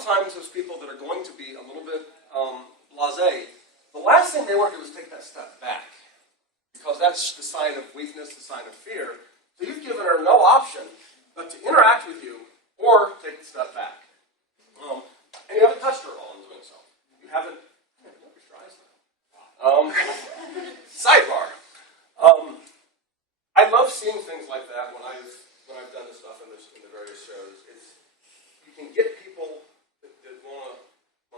of times those people that are going to be a little bit blasé, the last thing they want to do is take that step back. Because that's the sign of weakness, the sign of fear. So you've given her no option but to interact with you or take a step back. And you haven't touched her at all in doing so. You haven't. Look at your eyes now. Sidebar. I love seeing things like that when I've done this stuff in the various shows. You can get people that want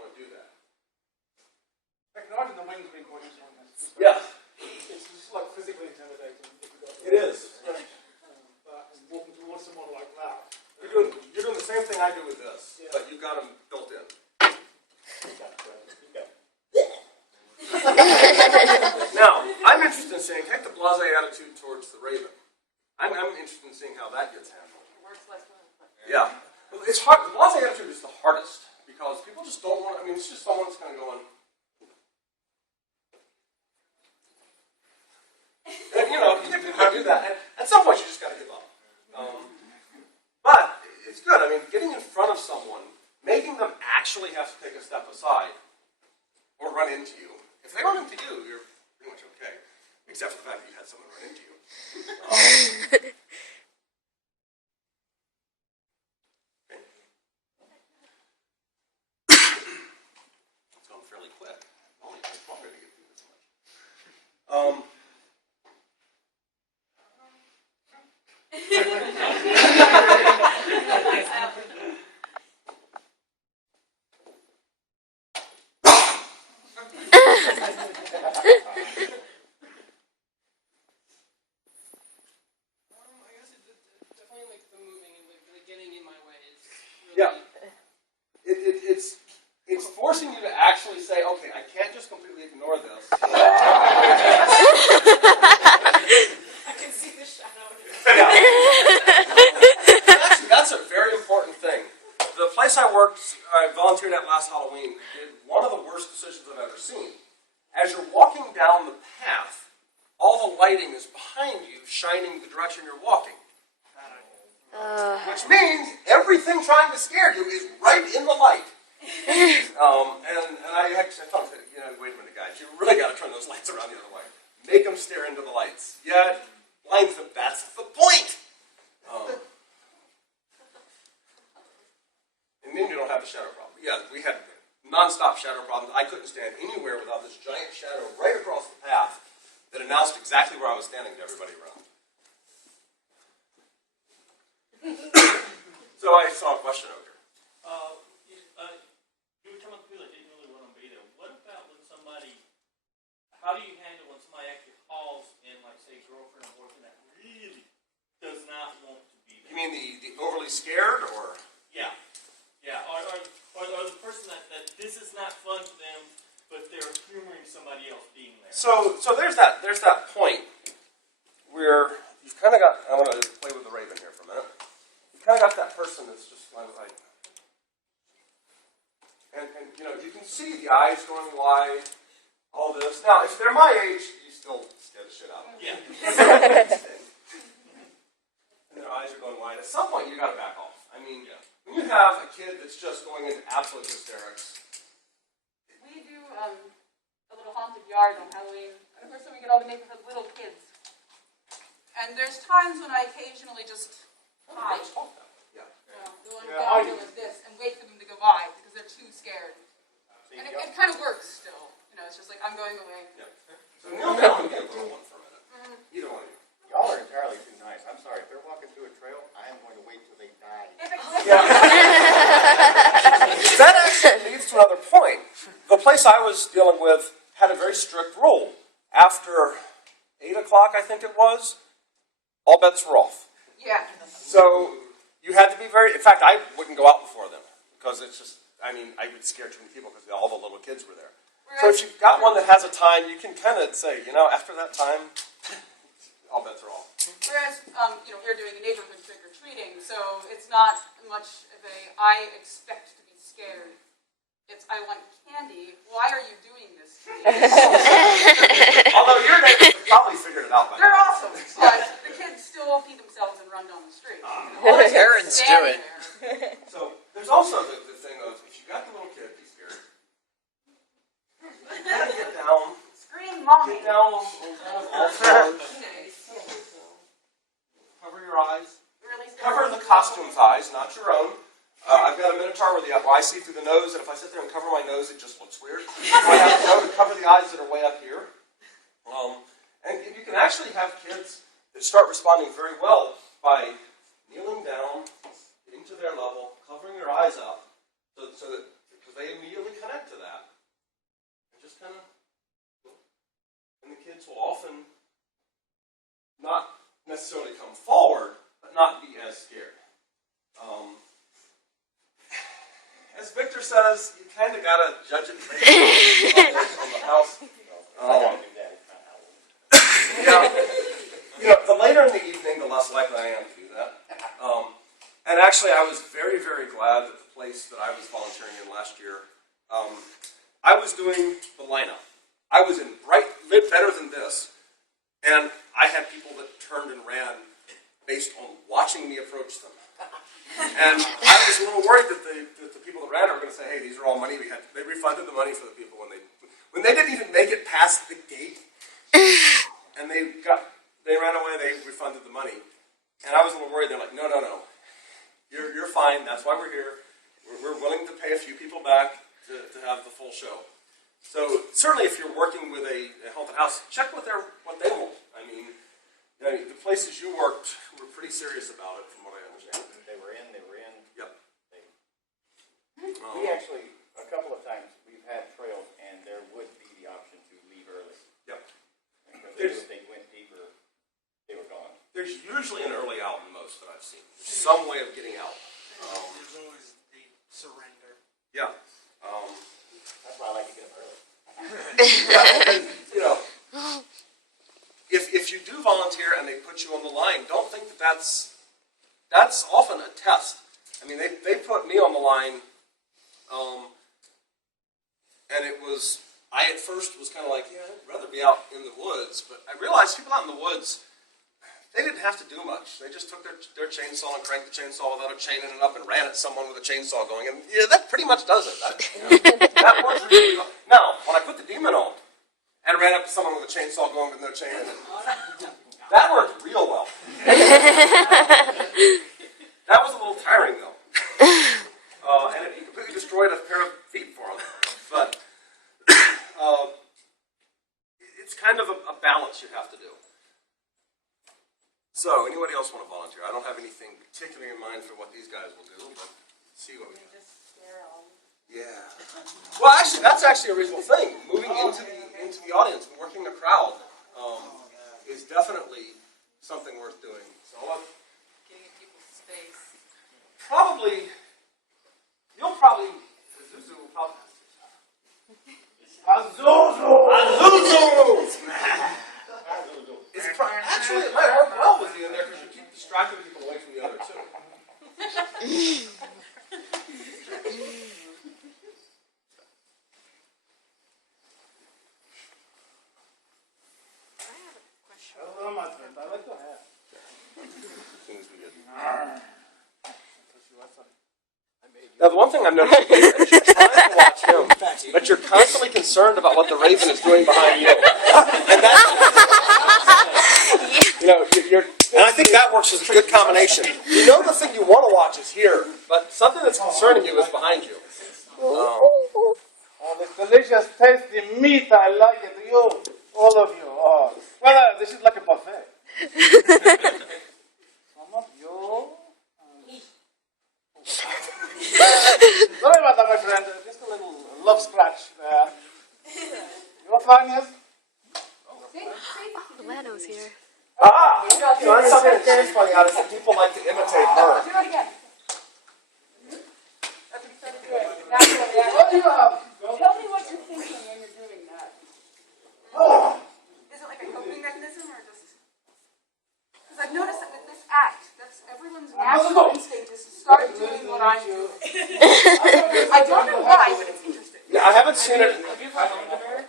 to do that. Ignoring the wings being quite useful in this. Yeah. It's just like physically intimidating. It is. But walking towards someone like that. You're doing the same thing I do with this, yeah. But you've got them built in. Now, I'm interested in seeing, take the blasé attitude towards the raven. I'm interested in seeing how that gets handled. It works less well. Yeah. Well, it's hard. The blasé attitude is the hardest because people just don't want, it's just someone that's kind of going, and, you get people to do that. And at some point, you just got to give up. But it's good. Getting in front of someone, making them actually have to take a step aside or run into you. If they run into you, you're pretty much okay, except for the fact that you had someone run into you. Okay. It's going fairly quick. Only takes longer to get through this much. It's forcing you to actually say, okay, I can't just completely ignore this. I can see the shadow. Yeah. That's a very important thing. The place I volunteered at last Halloween, did one of the worst decisions I've ever seen. As you're walking down the path, all the lighting is behind you, shining the direction you're walking. Which means everything trying to scare you is right in the light. And I actually thought, wait a minute, guys, you really got to turn those lights around the other way. Make them stare into the lights. Yeah, it blinds them. That's the point. And then you don't have the shadow problem. Yeah, we had nonstop shadow problems. I couldn't stand anywhere without this giant shadow right across the path that announced exactly where I was standing to everybody around. So I saw a question over here. You were telling people that didn't really want to be there. What about when somebody, how do you handle when somebody actually calls in, like, say, girlfriend or boyfriend that really does not want to be there? You mean the overly scared, or? Yeah. Yeah, or the person that this is not fun to them, but they're humoring somebody else being there. So there's that point where you've kind of got, I want to play with the raven here for a minute. You've kind of got that person that's just like, and you can see the eyes going wide, all this. Now, if they're my age, you still scare the shit out of them. Yeah. And their eyes are going wide. At some point, you got to back off. When you have a kid that's just going into absolute hysterics. We do a little haunted yard on Halloween. And of course, we get all the neighborhood little kids. And there's times when I occasionally just hide. Yeah. Go down here like this and wait for them to go by because they're too scared. And it kind of works still. It's just like, I'm going away. Yeah. So kneel down and be a little one for a minute. Either one of you. Y'all are entirely too nice. I'm sorry. If they're walking through a trail, I am going to wait till they die. Yeah. That actually leads to another point. The place I was dealing with had a very strict rule. After 8 o'clock, I think it was, all bets were off. Yeah. So you had to be very, in fact, I wouldn't go out before them because it's just, I would scare too many people because all the little kids were there. So if you've got one that has a time, you can kind of say, after that time, all bets are off. Whereas, we're doing a neighborhood trick-or-treating, so it's not much of a, I expect to be scared. It's, I want candy. Why are you doing this to me? Although your neighbors have probably figured it out by now. They're awesome, but the kids still pee themselves and run down the street. Parents do it. So there's also the thing of, if you Get down on kind of all fours. Cover your eyes. Cover the costume's eyes, not your own. I've got a Minotaur where I see through the nose, and if I sit there and cover my nose, it just looks weird. I have to know to cover the eyes that are way up here. And you can actually have kids that start responding very well by kneeling down, getting to their level, covering your eyes up, so that because they immediately connect to that, and just kind of. And the kids will often not necessarily come forward, but not be as scared. As Victor says, you kind of got to judge it based on the house. Yeah. The later in the evening, the less likely I am to do that. And actually, I was very, very glad that the place that I was volunteering in last year, I was doing the lineup. I was in lit better than this, and I had people that turned and ran based on watching me approach them. And I was a little worried that the people that ran were going to say, "Hey, these are all money we had." They refunded the money for the people when they didn't even make it past the gate, and they ran away. They refunded the money, and I was a little worried. They're like, "No, you're fine. That's why we're here. We're willing to pay a few people back to have the full show." So certainly, if you're working with a haunted house, check what they want. I mean, the places you worked were pretty serious about it, from what I understand. They were in. Yep. We actually, a couple of times, we've had trails, and there would be the option to leave early. Yep. Because if they went deeper, they were gone. There's usually an early out in most that I've seen. There's some way of getting out. There's always the surrender. Yeah. That's why I like to get up early. And, if you do volunteer and they put you on the line, don't think that that's often a test. I mean, they put me on the line, and it was, I at first was kind of like, yeah, I'd rather be out in the woods, but I realized people out in the woods, they didn't have to do much. They just took their chainsaw and cranked the chainsaw without a chain in it up and ran at someone with a chainsaw going, and yeah, that pretty much does it. That works really well. Now, when I put the demon on and ran up to someone with a chainsaw going with no chain in it, that worked real well. That was a little tiring, though. And it completely destroyed a pair of feet for them. But it's kind of a balance you have to do. So, anybody else want to volunteer? I don't have anything particularly in mind for what these guys will do, but see what we can do. Yeah. Well, actually, that's actually a reasonable thing. Moving into the audience and working the crowd is definitely something worth doing. So, Getting people space. You'll probably, Azuzu will probably. Actually, it might work well with you in there because you keep distracting people away from the other two. Hello, my friend. I like to have. As soon as we get. Now, the one thing I'm noticing is that you're trying to watch him, but you're constantly concerned about what the raven is doing behind you. And that's, and I think that works as a good combination. You know the thing you want to watch is here, but something that's concerning you is behind you. Oh, this delicious, tasty meat. I like it. You, all of you. Oh. Well, this is like a buffet. Some of you. Sorry about that, my friend. Just a little love scratch there. You are fine, yes? The Lano's here. Ah! So that's something that she's pointing out is that people like to imitate her. Do it again. That's exactly good. Now What do you have? tell me what you're thinking when you're doing that. Oh. Is it like a coping mechanism or just? Because I've noticed that with this act, that's everyone's natural instinct is to start doing what I'm doing. I don't know why, but it's interesting. Yeah, I haven't seen it. Have you ever owned a bird?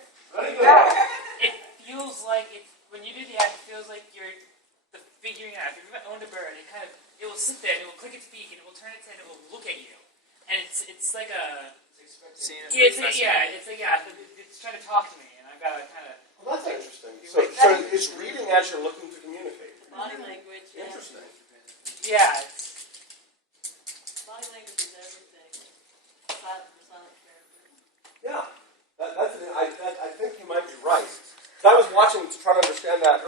Yeah. It feels like when you do the act, it feels like you're figuring out. If you've ever owned a bird, it will sit there and it will click its beak and it will turn its head and it will look at you, and it's like a it's trying to talk to me, and I've got to kind of. Well, that's interesting. changing as you're looking to communicate. Body language, yeah. Interesting. Yeah. Body language is everything. Silent for silent characters. Yeah, I think you might be right. I was watching to try to understand that